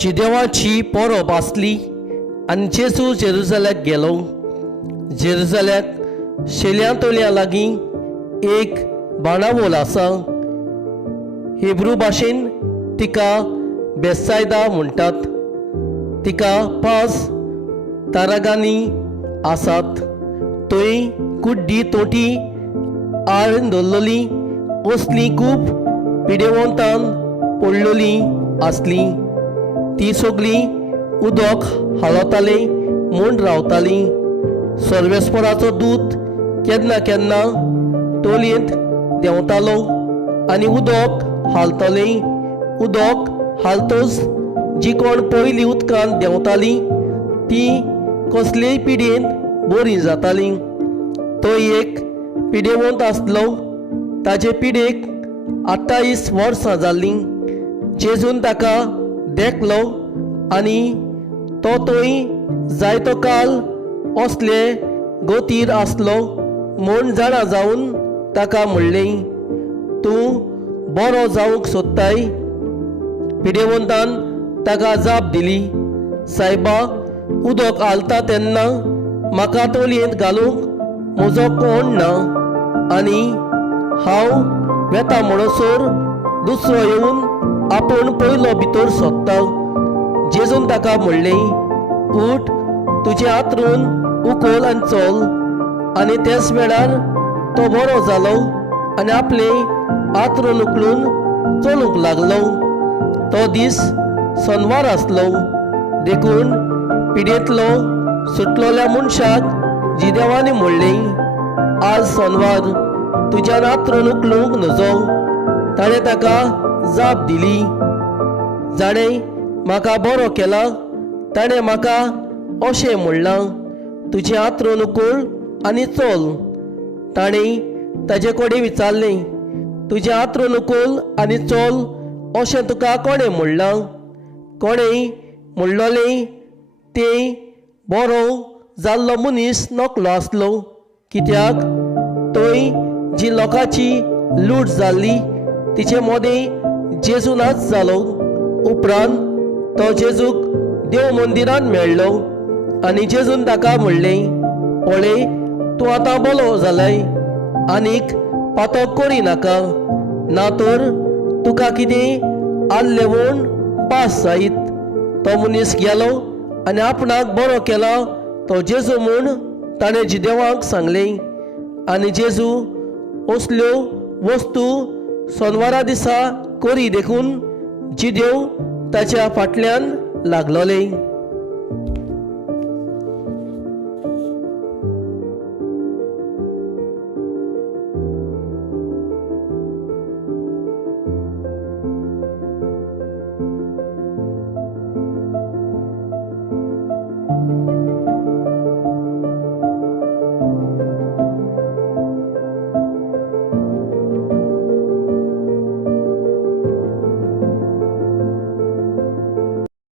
जिदेवाची परब आसली आनी जेजू जेरुसलेमाक गेलो। जेरुसलेमाक शेल्या तोल्या लागीं एक बाणावोल आसा। हिब्रू भाशेन तिका बेतसायदा म्हणटात। तिका 5 तारांगांनी आसात। थंय कुड्डी तोटी आळन दवरलेली असली खूब पिडेवंतान पडलेली आसली। ती सगळी उदक हालयताली म्हूण रावताली। सर्वेस्पराचो दूत केन्ना केन्ना तोलयेंत देंवतालो आनी उदक हालतले। उदक हालतच जी कोण पयली उदकांत देंवताली ती कसलेय पिडेंत बरी जाताली। तो एक पिडेवंत आसलो। ताचे पिडेक 28 वर्सां जाल्लीं। जेजून ताका देखलो आनी तो थंय जायतो काल असले गोतीर आसलो म्हूण जाणा जावन ताका म्हणलें, तूं बरो जावंक सोदताय? पिडेवंतान ताका जाप दिली, सायबा, उदक हालता तेन्ना म्हाका तोलयेंत घालूंक म्हजो कोण ना आनी हांव वेता म्हणसर दुसरो येवन आपूण पयलो भितर सोदता। जेजून ताका म्हणलें, उठ, तुजे हातरून उखल आनी चल। आनी तेच वेळार तो बरो जालो आनी आपले हातरून उखलून चलूंक लागलो। तो दीस शेनवार आसलो। देखून पिडेंतलो सुटलेल्या मनशाक जिदेवानी म्हणलें, आज शेनवार, तुज्यान हातरून उखलूंक नजो। ताणें ताका जाप दिली, जाणें म्हाका बरो केला। ताणें म्हाका अशें म्हणलां, तुजे हातरून उखल आनी चल। ताणें ताजे कडेन विचारलें, तुजे हातरून उखल आनी चल अशें तुका कोणें म्हणलां? कोणें म्हणलोलें तें बरो जाल्लो मनीस नकलो आसलो, कित्याक थंय जी लोकांची लूट जाल्ली तिचे मोदें जेजूनाच जालो। उपरांत तो जेजूक देव मंदिरांत मेळ्ळो आनी जेजून ताका म्हणलें, पळय, तूं आतां बरो जालाय, आनीक पातक करिनाका, ना तर तुका कितें आसलें म्हूण पास जायत। तो मनीस गेलो आनी आपणाक बरो केला तो जेजू म्हूण ताणें जिदेवाक सांगलें। आनी जेजू असल्यो वस्तू शेनवारा दिसा करी देखून जिदेव ताच्या फाटल्यान लागलोले।